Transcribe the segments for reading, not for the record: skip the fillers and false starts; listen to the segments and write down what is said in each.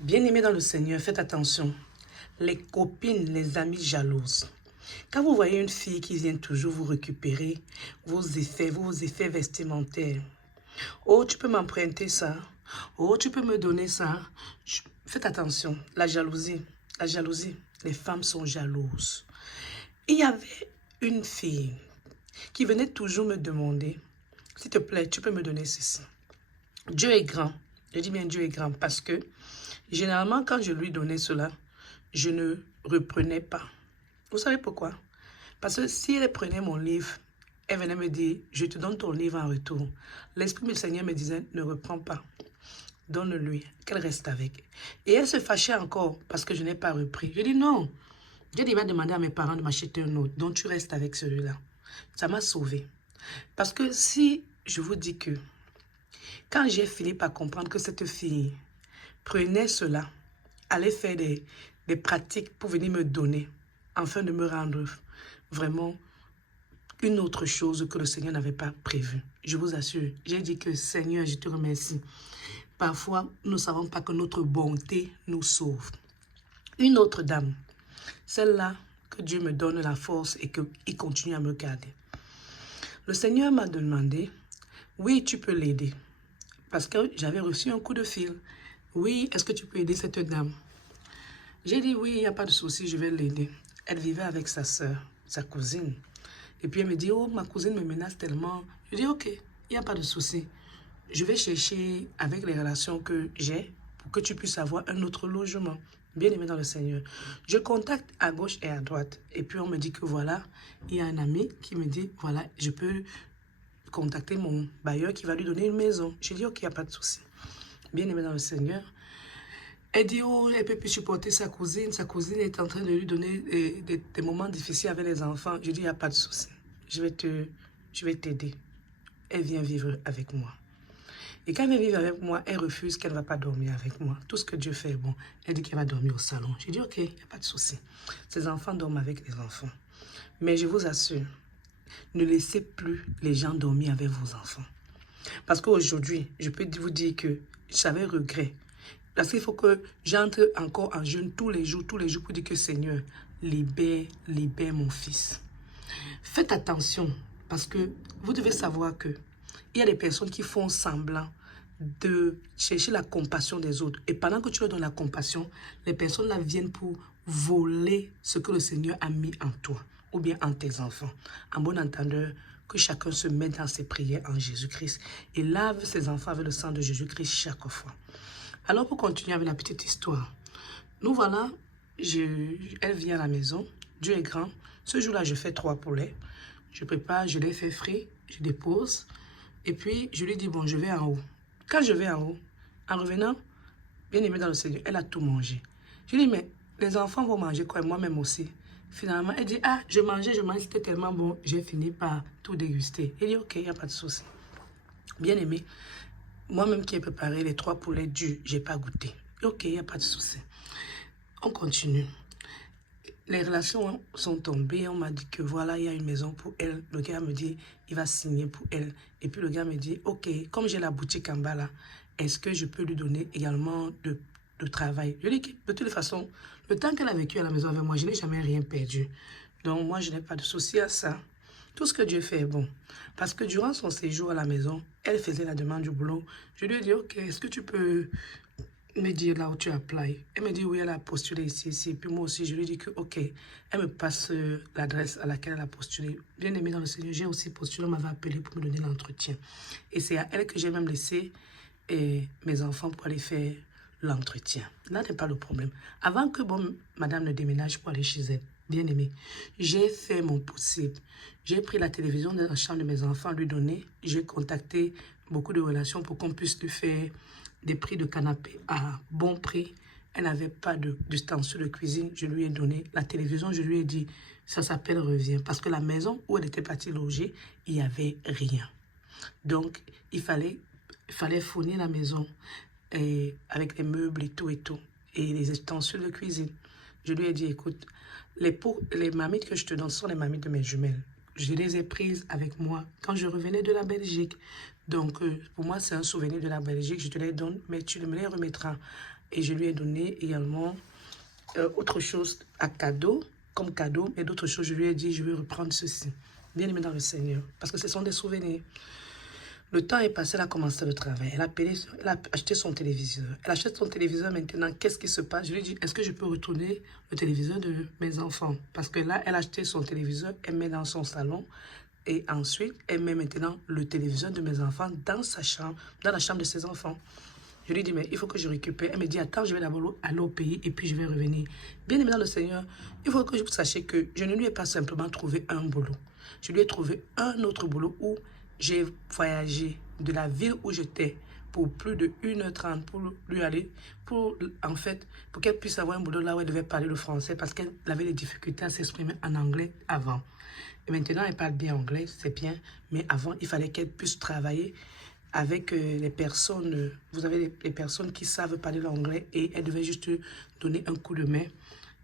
Bien-aimés dans le Seigneur, faites attention. Les copines, les amies jalouses. Quand vous voyez une fille qui vient toujours vous récupérer vos effets vestimentaires. Oh, tu peux m'emprunter ça. Oh, tu peux me donner ça. Faites attention. La jalousie. Les femmes sont jalouses. Il y avait une fille qui venait toujours me demander, s'il te plaît, tu peux me donner ceci. Dieu est grand. Je dis bien Dieu est grand parce que généralement quand je lui donnais cela, je ne reprenais pas. Vous savez pourquoi? Parce que si elle prenait mon livre, elle venait me dire, je te donne ton livre en retour. L'Esprit du Seigneur me disait, ne reprends pas. Donne-lui, qu'elle reste avec. Et elle se fâchait encore parce que je n'ai pas repris. Je dis non. J'ai déjà demandé à mes parents de m'acheter un autre, donc tu restes avec celui-là. Ça m'a sauvé. Parce que si je vous dis que quand j'ai fini par comprendre que cette fille prenait cela, allait faire des pratiques pour venir me donner, afin de me rendre vraiment une autre chose que le Seigneur n'avait pas prévu. Je vous assure, j'ai dit que Seigneur, je te remercie. Parfois, nous ne savons pas que notre bonté nous sauve. Une autre dame, celle-là que Dieu me donne la force et qu'il continue à me garder. Le Seigneur m'a demandé, oui, tu peux l'aider. Parce que j'avais reçu un coup de fil. Oui, est-ce que tu peux aider cette dame? J'ai dit, oui, il n'y a pas de souci, je vais l'aider. Elle vivait avec sa soeur, sa cousine. Et puis elle me dit, oh, ma cousine me menace tellement. Je dis, ok, il n'y a pas de souci. Je vais chercher avec les relations que j'ai pour que tu puisses avoir un autre logement. Bien aimé dans le Seigneur. Je contacte à gauche et à droite. Et puis on me dit que voilà, il y a un ami qui me dit, voilà, je peux contacter mon bailleur qui va lui donner une maison. Je dis, ok, il n'y a pas de souci. Bien aimé dans le Seigneur. Elle dit, oh, elle ne peut plus supporter sa cousine. Sa cousine est en train de lui donner des moments difficiles avec les enfants. Je dis, il n'y a pas de souci. Je vais t'aider. Elle vient vivre avec moi. Et quand elle vient vivre avec moi, elle refuse qu'elle ne va pas dormir avec moi. Tout ce que Dieu fait est bon. Elle dit qu'elle va dormir au salon. Je dis, ok, il n'y a pas de souci. Ses enfants dorment avec les enfants. Mais je vous assure, ne laissez plus les gens dormir avec vos enfants. Parce qu'aujourd'hui, je peux vous dire que j'avais regret. Parce qu'il faut que j'entre encore en jeûne tous les jours pour dire que Seigneur, libère mon fils. Faites attention, parce que vous devez savoir que il y a des personnes qui font semblant de chercher la compassion des autres. Et pendant que tu leur donnes la compassion, les personnes là viennent pour voler ce que le Seigneur a mis en toi, ou bien en tes enfants. En bon entendeur, que chacun se mette dans ses prières en Jésus-Christ et lave ses enfants avec le sang de Jésus-Christ chaque fois. Alors pour continuer avec la petite histoire, nous voilà, elle vient à la maison, Dieu est grand. Ce jour-là, je fais 3 poulets, je prépare, je les fais frits, je dépose, et puis je lui dis, bon, je vais en haut. Quand je vais en haut, en revenant, bien aimé dans le Seigneur, elle a tout mangé. Je lui dis, mais les enfants vont manger quoi, et moi-même aussi. Finalement, elle dit, ah, je mangeais, c'était tellement bon, j'ai fini par tout déguster. Elle dit, ok, il n'y a pas de souci. Bien aimé, moi-même qui ai préparé les 3 poulets durs, je n'ai pas goûté. Ok, il n'y a pas de souci. On continue. Les relations sont tombées. On m'a dit que voilà, il y a une maison pour elle. Le gars me dit, il va signer pour elle. Et puis le gars me dit, ok, comme j'ai la boutique en bas là, est-ce que je peux lui donner également de travail? Je lui dis que de toute façon, le temps qu'elle a vécu à la maison avec moi, je n'ai jamais rien perdu. Donc moi, je n'ai pas de souci à ça. Tout ce que Dieu fait est bon. Parce que durant son séjour à la maison, elle faisait la demande du boulot. Je lui ai dit, ok, est-ce que tu peux me dire là où tu applies? Elle me dit, oui, elle a postulé ici. Puis moi aussi, je lui dis que, ok, elle me passe l'adresse à laquelle elle a postulé. Bien aimé dans le Seigneur, j'ai aussi postulé, on m'avait appelé pour me donner l'entretien. Et c'est à elle que j'ai même laissé mes enfants pour aller faire l'entretien. Là n'est pas le problème. Avant que madame ne déménage pour aller chez elle, bien aimé, j'ai fait mon possible. J'ai pris la télévision dans la chambre de mes enfants, lui donner. J'ai contacté beaucoup de relations pour qu'on puisse lui faire des prix de canapé à bon prix. Elle n'avait pas d'ustensiles de cuisine. Je lui ai donné la télévision. Je lui ai dit, ça s'appelle Reviens. Parce que la maison où elle était partie loger, il n'y avait rien. Donc, il fallait fournir la maison avec les meubles et tout. Et les ustensiles de cuisine. Je lui ai dit, écoute, les mamites que je te donne sont les mamites de mes jumelles. Je les ai prises avec moi quand je revenais de la Belgique. Donc, pour moi, c'est un souvenir de la Belgique. Je te les donne, mais tu me les remettras Et je lui ai donné également autre chose à cadeau, comme cadeau, et d'autres choses, je lui ai dit, je vais reprendre ceci. Bien aimé dans le Seigneur, parce que ce sont des souvenirs. Le temps est passé, elle a commencé le travail, elle a acheté son téléviseur. Elle achète son téléviseur maintenant, qu'est-ce qui se passe? Je lui dis, est-ce que je peux retourner le téléviseur de mes enfants? Parce que là, elle a acheté son téléviseur, elle met dans son salon, et ensuite, elle met maintenant le téléviseur de mes enfants dans sa chambre, dans la chambre de ses enfants. Je lui dis, mais il faut que je récupère. Elle me dit, attends, je vais d'abord aller au pays et puis je vais revenir. Bien aimé dans le Seigneur, il faut que vous sachiez que je ne lui ai pas simplement trouvé un boulot. Je lui ai trouvé un autre boulot où j'ai voyagé de la ville où j'étais pour plus de 1h30 pour lui aller, pour qu'elle puisse avoir un boulot là où elle devait parler le français parce qu'elle avait des difficultés à s'exprimer en anglais avant. Et maintenant, elle parle bien anglais, c'est bien, mais avant, il fallait qu'elle puisse travailler avec les personnes, vous avez les personnes qui savent parler l'anglais et elle devait juste donner un coup de main.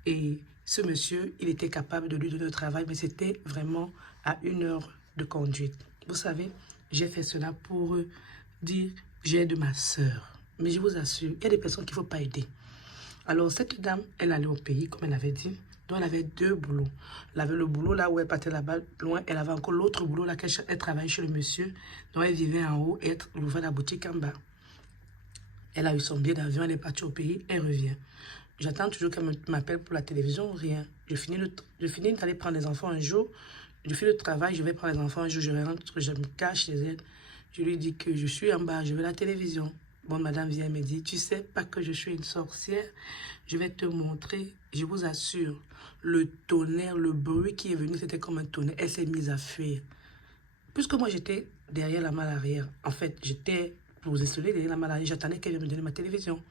Et ce monsieur, il était capable de lui donner le travail, mais c'était vraiment à 1 heure de conduite. Vous savez, j'ai fait cela pour dire, j'aide ma soeur. Mais je vous assure, il y a des personnes qu'il ne faut pas aider. Alors, cette dame, elle allait au pays, comme elle avait dit. Donc, elle avait 2 boulots. Elle avait le boulot là où elle partait là-bas, loin. Elle avait encore l'autre boulot là qu'elle travaillait chez le monsieur. Donc, elle vivait en haut et elle ouvrait la boutique en bas. Elle a eu son billet d'avion, elle est partie au pays, elle revient. J'attends toujours qu'elle m'appelle pour la télévision, rien. Je finis d'aller prendre les enfants un jour. Je fais le travail, je vais prendre les enfants un jour, je rentre, je me cache chez elle. Je lui dis que je suis en bas, je veux la télévision. Bon, madame vient me dire, tu sais pas que je suis une sorcière, je vais te montrer, je vous assure, le tonnerre, le bruit qui est venu, c'était comme un tonnerre, elle s'est mise à fuir. Puisque moi, j'étais derrière la malle arrière, en fait, j'étais positionnée derrière la malle arrière, j'attendais qu'elle vienne me donner ma télévision.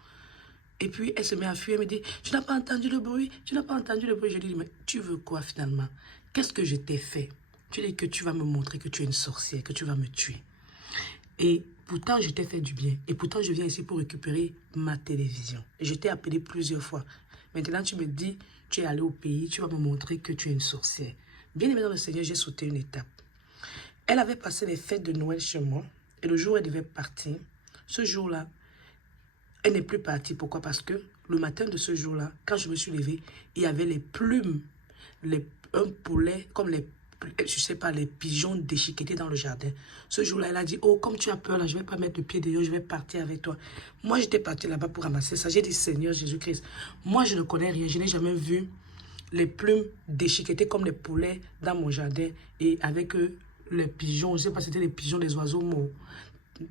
Et puis, elle se met à fuir, elle me dit, tu n'as pas entendu le bruit, tu n'as pas entendu le bruit. Je lui dis, mais tu veux quoi finalement? Qu'est-ce que je t'ai fait? Tu dis que tu vas me montrer que tu es une sorcière, que tu vas me tuer. Et pourtant, je t'ai fait du bien. Et pourtant, je viens ici pour récupérer ma télévision. Je t'ai appelé plusieurs fois. Maintenant, tu me dis, tu es allé au pays, tu vas me montrer que tu es une sorcière. Bien aimé dans le Seigneur, j'ai sauté une étape. Elle avait passé les fêtes de Noël chez moi. Et le jour où elle devait partir, ce jour-là, elle n'est plus partie. Pourquoi? Parce que le matin de ce jour-là, quand je me suis levée, il y avait les plumes, un poulet, comme je sais pas, les pigeons déchiquetés dans le jardin. Ce jour-là, elle a dit, oh, comme tu as peur, là, je ne vais pas mettre le pied dehors, je vais partir avec toi. Moi, j'étais partie là-bas pour ramasser ça. J'ai dit, Seigneur Jésus-Christ, moi, je ne connais rien, je n'ai jamais vu les plumes déchiquetées comme les poulets dans mon jardin et avec les pigeons, je ne sais pas si c'était les pigeons, les oiseaux morts.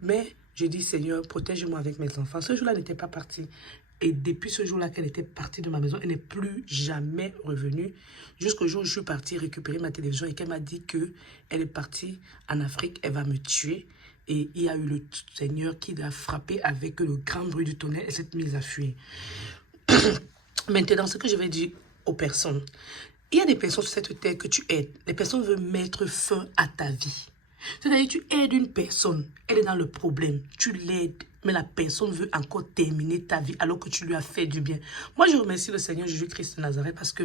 Mais j'ai dit, Seigneur, protège-moi avec mes enfants. Ce jour-là, elle n'était pas partie. Et depuis ce jour-là qu'elle était partie de ma maison, elle n'est plus jamais revenue. Jusqu'au jour où je suis partie récupérer ma télévision et qu'elle m'a dit qu'elle est partie en Afrique, elle va me tuer. Et il y a eu le Seigneur qui l'a frappée avec le grand bruit du tonnerre et s'est mise à fuir. Maintenant, ce que je vais dire aux personnes, il y a des personnes sur cette terre que tu aides. Les personnes veulent mettre fin à ta vie. C'est-à-dire, tu aides une personne, elle est dans le problème, tu l'aides, mais la personne veut encore terminer ta vie alors que tu lui as fait du bien. Moi, je remercie le Seigneur Jésus-Christ de Nazareth parce que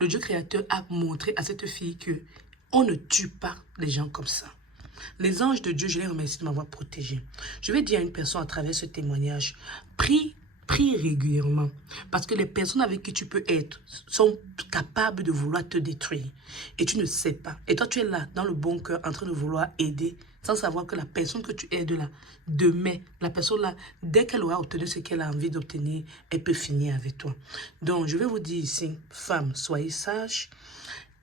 le Dieu créateur a montré à cette fille que on ne tue pas les gens comme ça. Les anges de Dieu, je les remercie de m'avoir protégé. Je vais dire à une personne à travers ce témoignage, prie régulièrement. Parce que les personnes avec qui tu peux être sont capables de vouloir te détruire. Et tu ne sais pas. Et toi, tu es là, dans le bon cœur, en train de vouloir aider, sans savoir que la personne que tu aides là, demain, la personne là, dès qu'elle aura obtenu ce qu'elle a envie d'obtenir, elle peut finir avec toi. Donc, je vais vous dire ici, femmes, soyez sages.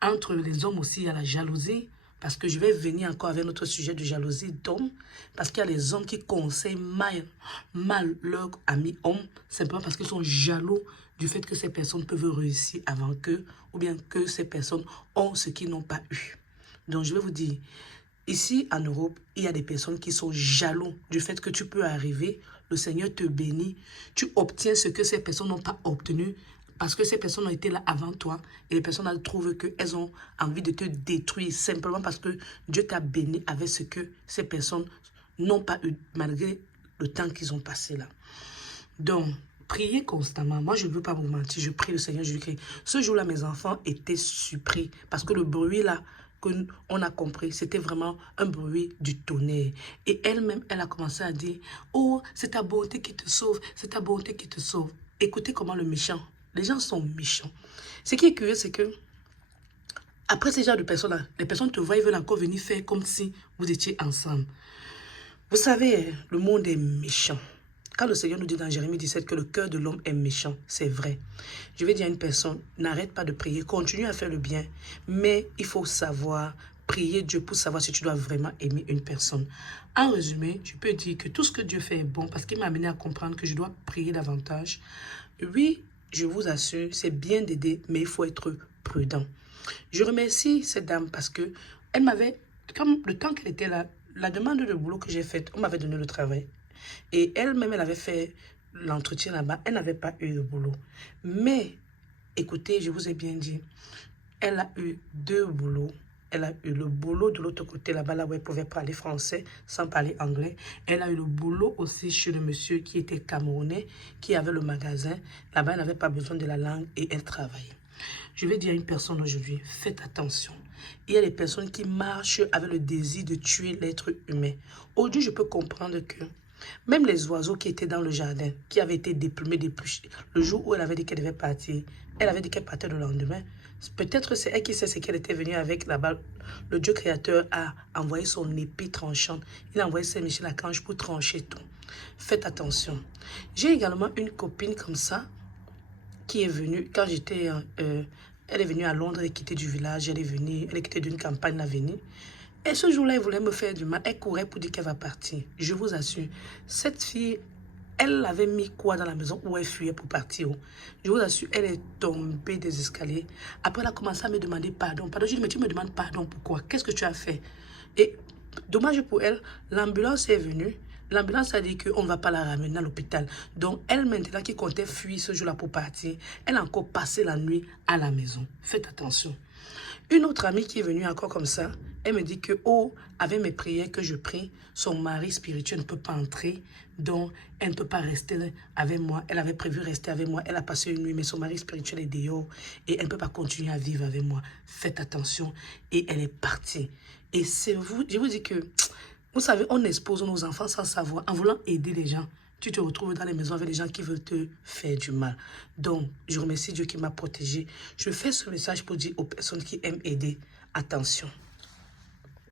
Entre les hommes aussi, il y a la jalousie. Parce que je vais venir encore avec notre sujet de jalousie d'hommes. Parce qu'il y a les hommes qui conseillent mal leur ami homme. Simplement parce qu'ils sont jaloux du fait que ces personnes peuvent réussir avant qu'eux. Ou bien que ces personnes ont ce qu'ils n'ont pas eu. Donc je vais vous dire, ici en Europe, il y a des personnes qui sont jaloux du fait que tu peux arriver. Le Seigneur te bénit. Tu obtiens ce que ces personnes n'ont pas obtenu. Parce que ces personnes ont été là avant toi et les personnes elles trouvent qu'elles ont envie de te détruire simplement parce que Dieu t'a béni avec ce que ces personnes n'ont pas eu malgré le temps qu'ils ont passé là. Donc, priez constamment. Moi, je ne veux pas vous mentir. Je prie le Seigneur Jésus-Christ. Ce jour-là, mes enfants étaient surpris parce que le bruit là, qu'on a compris, c'était vraiment un bruit du tonnerre. Et elle-même, elle a commencé à dire, oh, c'est ta bonté qui te sauve, c'est ta bonté qui te sauve. Écoutez comment le méchant, les gens sont méchants. Ce qui est curieux, c'est que après ces genres de personnes-là, les personnes te voient, ils veulent encore venir faire comme si vous étiez ensemble. Vous savez, le monde est méchant. Quand le Seigneur nous dit dans Jérémie 17 que le cœur de l'homme est méchant, c'est vrai. Je vais dire à une personne, n'arrête pas de prier, continue à faire le bien, mais il faut savoir prier Dieu pour savoir si tu dois vraiment aimer une personne. En résumé, je peux dire que tout ce que Dieu fait est bon parce qu'il m'a amené à comprendre que je dois prier davantage. Oui, je vous assure, c'est bien d'aider, mais il faut être prudent. Je remercie cette dame parce que elle m'avait, comme le temps qu'elle était là, la demande de boulot que j'ai faite, on m'avait donné le travail. Et elle-même, elle avait fait l'entretien là-bas, elle n'avait pas eu le boulot. Mais, écoutez, je vous ai bien dit, elle a eu 2 boulots. Elle a eu le boulot de l'autre côté là-bas, là où elle pouvait parler français sans parler anglais. Elle a eu le boulot aussi chez le monsieur qui était camerounais, qui avait le magasin. Là-bas, elle n'avait pas besoin de la langue et elle travaillait. Je vais dire à une personne aujourd'hui, faites attention. Il y a des personnes qui marchent avec le désir de tuer l'être humain. Aujourd'hui, je peux comprendre que même les oiseaux qui étaient dans le jardin, qui avaient été déplumés, dépluchés, le jour où elle avait dit qu'elle devait partir, elle avait dit qu'elle partait le lendemain. Peut-être c'est elle qui sait ce qu'elle était venue avec là-bas. Le Dieu créateur a envoyé son épée tranchante. Il a envoyé Saint-Michel Archange pour trancher tout. Faites attention. J'ai également une copine comme ça, qui est venue, quand j'étais, elle est venue à Londres, elle est quittée du village, elle est quittée d'une campagne à venir. Et ce jour-là, elle voulait me faire du mal, elle courait pour dire qu'elle va partir. Je vous assure, cette fille, elle avait mis quoi dans la maison où elle fuyait pour partir. Je vous assure, elle est tombée des escaliers. Après, elle a commencé à me demander pardon. Pardon, je lui ai dit, mais tu me demandes pardon pourquoi? Qu'est-ce que tu as fait? Et dommage pour elle, l'ambulance est venue. L'ambulance a dit qu'on ne va pas la ramener à l'hôpital. Donc, elle, maintenant, qui comptait fuir ce jour-là pour partir, elle a encore passé la nuit à la maison. Faites attention. Une autre amie qui est venue encore comme ça, elle me dit que, oh, avec mes prières que je prie, son mari spirituel ne peut pas entrer, donc elle ne peut pas rester avec moi. Elle avait prévu rester avec moi, elle a passé une nuit, mais son mari spirituel est dehors et elle ne peut pas continuer à vivre avec moi. Faites attention. Et elle est partie. Et c'est vous, je vous dis que, vous savez, on expose nos enfants sans savoir, en voulant aider les gens. Tu te retrouves dans les maisons avec des gens qui veulent te faire du mal. Donc, je remercie Dieu qui m'a protégé. Je fais ce message pour dire aux personnes qui aiment aider, attention.